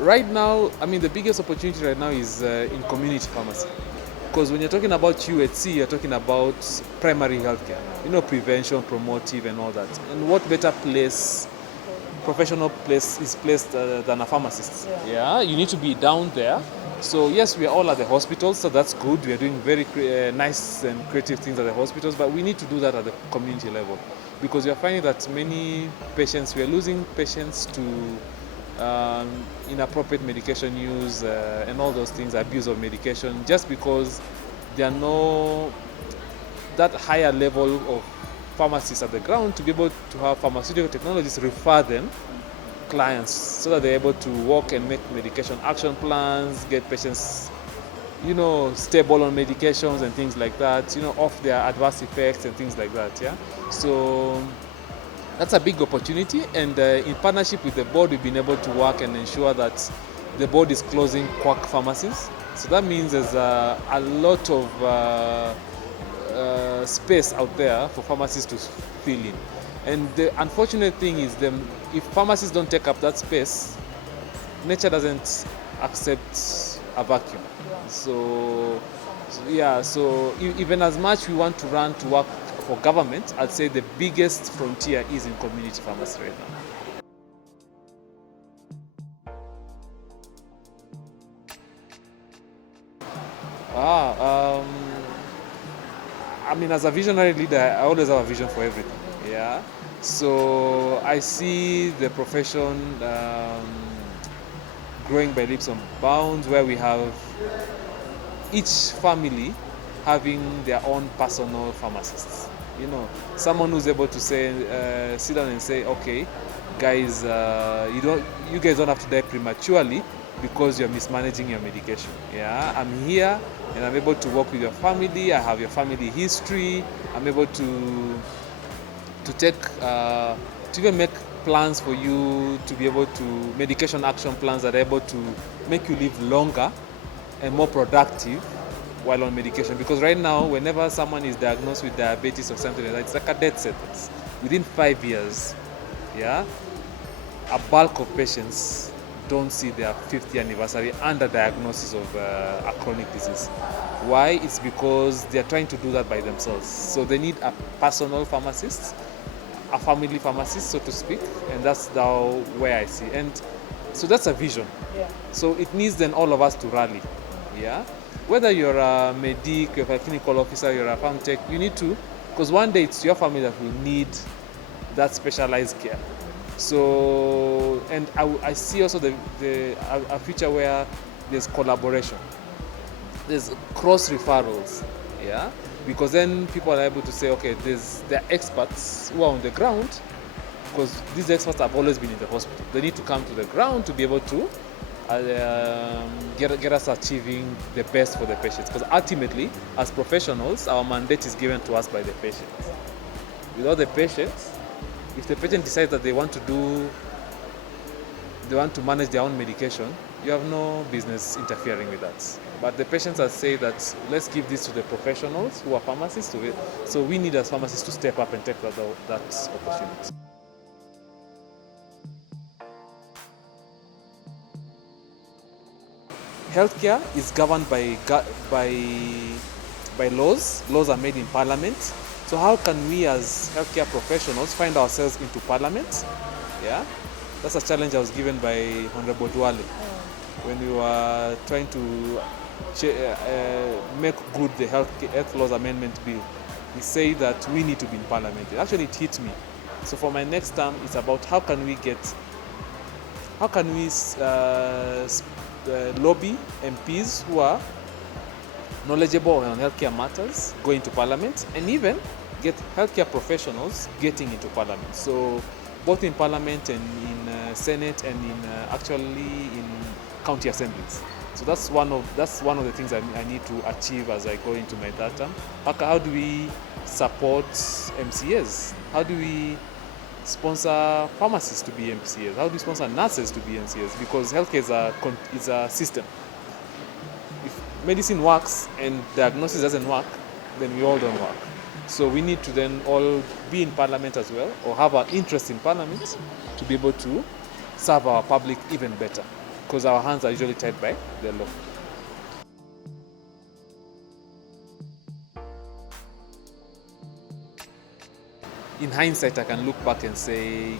Right now, I mean, the biggest opportunity right now is in community pharmacy. Because when you're talking about UHC, you're talking about primary healthcare. You know, prevention, promotive, and all that. And what better place, professional place, is placed than a pharmacist? Yeah, you need to be down there. So yes, we are all at the hospitals, so that's good. We are doing very nice and creative things at the hospitals, but we need to do that at the community level. Because we are finding that many patients, we are losing patients to inappropriate medication use and all those things, abuse of medication, just because there are no that higher level of pharmacists at the ground to be able to have pharmaceutical technologists refer them clients so that they're able to work and make medication action plans, get patients, stable on medications and things like that, off their adverse effects and things like that. Yeah, so that's a big opportunity, and in partnership with the board, we've been able to work and ensure that the board is closing quack pharmacies. So that means there's a lot of space out there for pharmacies to fill in. And the unfortunate thing is, if pharmacies don't take up that space, nature doesn't accept a vacuum. So even as much we want to run to work for government, I'd say the biggest frontier is in community pharmacy right now. I mean, as a visionary leader, I always have a vision for everything. Yeah. So I see the profession growing by leaps and bounds, where we have each family having their own personal pharmacists. Someone who's able to say, sit down and say, okay, guys, you guys don't have to die prematurely because you're mismanaging your medication. Yeah, I'm here and I'm able to work with your family. I have your family history. I'm able to take to even make plans for you to be able to medication action plans that are able to make you live longer and more productive while on medication. Because right now, whenever someone is diagnosed with diabetes or something like that, it's like a death sentence. Within 5 years, yeah, a bulk of patients don't see their 50th anniversary under diagnosis of a chronic disease. Why? It's because they're trying to do that by themselves. So they need a personal pharmacist, a family pharmacist, so to speak, and that's where I see. And so that's a vision. Yeah. So it needs then all of us to rally. Yeah. Whether you're a medic, you're a clinical officer, you're a farm tech, you need to, because one day it's your family that will need that specialized care. So, and I see also a future where there's collaboration, there's cross referrals, yeah, because then people are able to say, okay, there are experts who are on the ground, because these experts have always been in the hospital. They need to come to the ground to be able to get us achieving the best for the patients. Because ultimately, as professionals, our mandate is given to us by the patients. Without the patients, if the patient decides that they want to manage their own medication, you have no business interfering with that. But the patients have said that let's give this to the professionals who are pharmacists. So we need as pharmacists to step up and take that opportunity. Healthcare is governed by laws. Laws are made in Parliament. So how can we as healthcare professionals find ourselves into Parliament? Yeah, that's a challenge I was given by Honorable Duale when we were trying to make good the Health Laws Amendment Bill. He said that we need to be in Parliament. Actually, it hit me. So for my next term, it's about how can we lobby MPs who are knowledgeable on healthcare matters go into Parliament, and even get healthcare professionals getting into Parliament. So both in Parliament and in Senate and in county assemblies. So that's one of the things I need to achieve as I go into my third term. How do we support MCAs? How do we sponsor pharmacists to be MCS? How do you sponsor nurses to be MCS? Because healthcare is a system. If medicine works and diagnosis doesn't work, then we all don't work. So we need to then all be in parliament as well, or have an interest in parliament to be able to serve our public even better, because our hands are usually tied by the law. In hindsight, I can look back and say,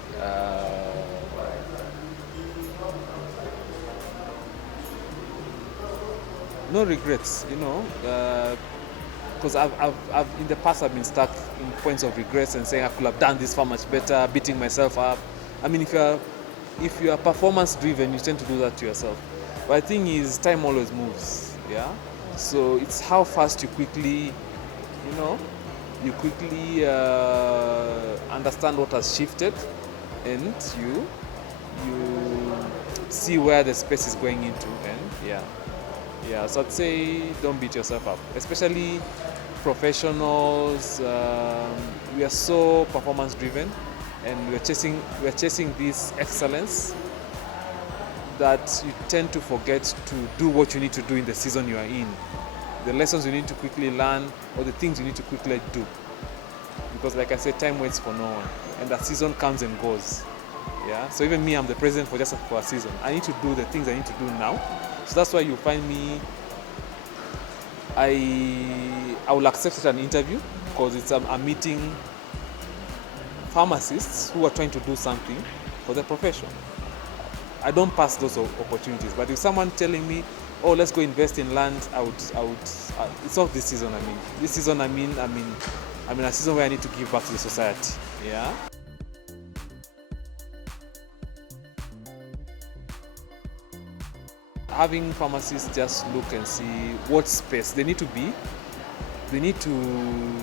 no regrets, because I've in the past I've been stuck in points of regrets and saying I could have done this far much better, beating myself up. I mean, if you are performance driven, you tend to do that to yourself. But the thing is, time always moves, yeah. So it's how fast you quickly understand what has shifted, and you see where the space is going into, and so I'd say don't beat yourself up, especially professionals. We are so performance driven, and we're chasing this excellence that you tend to forget to do what you need to do in the season you are in, the lessons you need to quickly learn, or the things you need to quickly do. Because like I said, time waits for no one, and that season comes and goes. Yeah. So even me, I'm the president for a season. I need to do the things I need to do now. So that's why you find me. I will accept an interview because it's I'm meeting pharmacists who are trying to do something for their profession. I don't pass those opportunities. But if someone telling me, "Oh, let's go invest in land," I would. It's not this season. This season. I'm in a season where I need to give back to the society. Yeah. Having pharmacists just look and see what space they need to be. They need to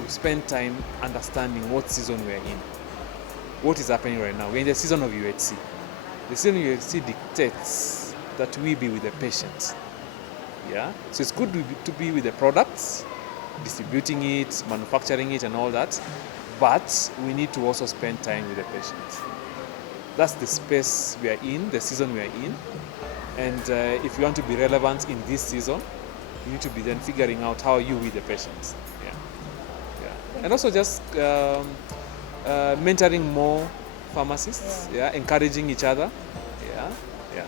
spend time understanding what season we are in. What is happening right now? We're in the season of UHC. The season of UHC dictates that we be with the patient. Yeah. So it's good to be with the products, distributing it, manufacturing it, and all that. But we need to also spend time with the patient. That's the space we are in, the season we are in. And if you want to be relevant in this season, you need to be then figuring out how you with the patients. Yeah. And also just mentoring more pharmacists. Yeah. Encouraging each other. Yeah.